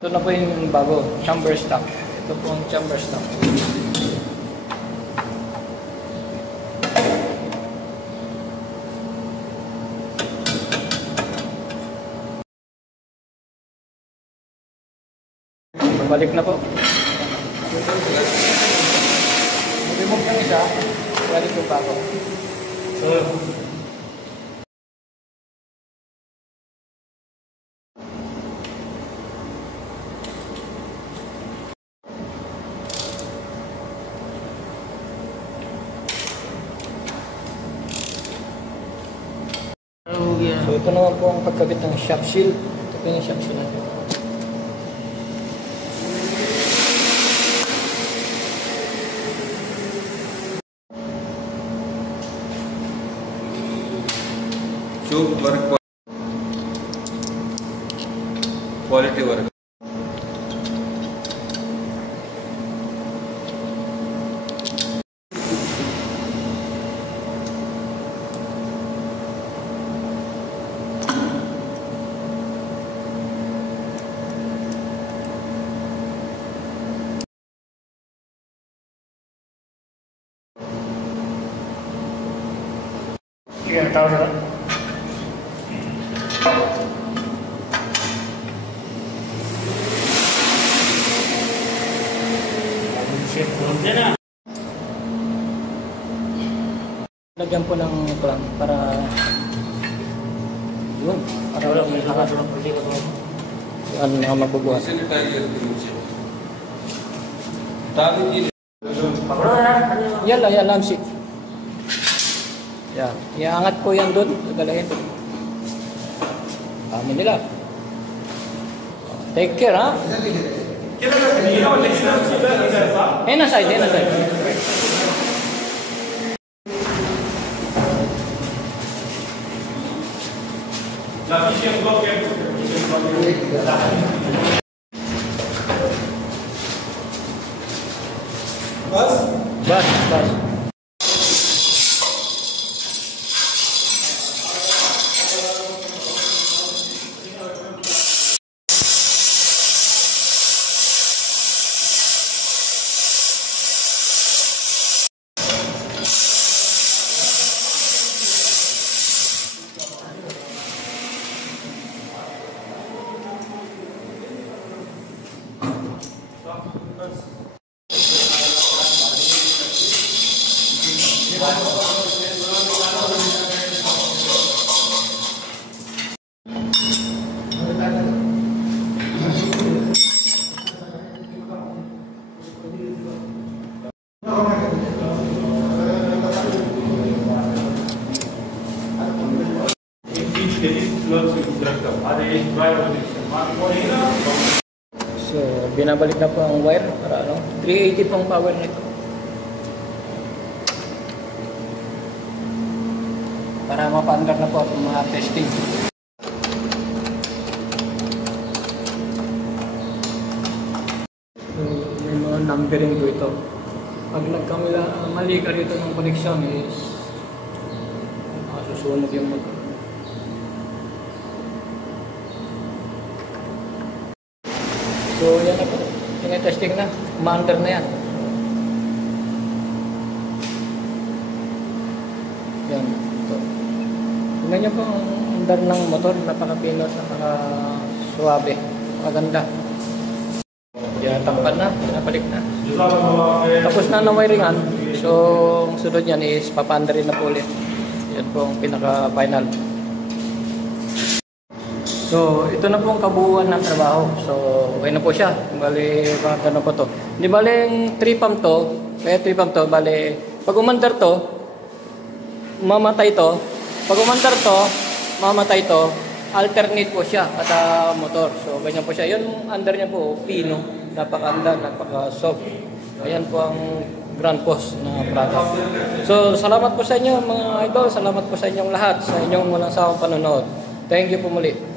Ito na po yung bago, chamber stock. Ito po ang chamber stock. Balik na po. Remove lang siya. Balik po bago. So ito naman po ang pagkabit ng shock shield. Ito po yung shock shield natin. Tube work, quality work. Sige, tawag na. Lagyan po ng clamp para yun, para wala may nakatulong pwede ko ito ano mga mabubuhat. Yan lang, yan lang si yan, iangat po yan doon, gagalahin kami nila. Take care, ha? Hen aside, hen aside. Bas. So, binabalik na po ang wire para ano, 380 pong power nito. Para mapa-under na po ang mga testing. So, may mga numbering po ito. Pag mali ka dito ng connection is susunog yung motor. So, yan na po. Tinetesting na. Ma-under na yan. Yan. Ito. Tingnan nyo po ang under ng motor. Napaka-pinot, napaka-suwabe. Maganda. Yan, tampan na. Pinapalik na. Tapos na ng wiringan. So, ang sunod yan is papanda rin na po ulit. Yan po ang pinaka-final. So, ito na po ang kabuuan ng trabaho. So, okay na po siya. Bali, gano'n po to. Hindi bali 3 pump to. Kaya 3 pump to. Bali, pag umandar to, mamatay to. Pag umandar to, mamatay to. Alternate po siya at motor. So, ganyan po siya. Yun, under niya po, pino. Napaka-anda, napaka-soft. Ayan po ang Grand Post na product. So, salamat po sa inyo mga idol. Salamat po sa inyong lahat. Sa inyong walang sawang panonood. Thank you po muli.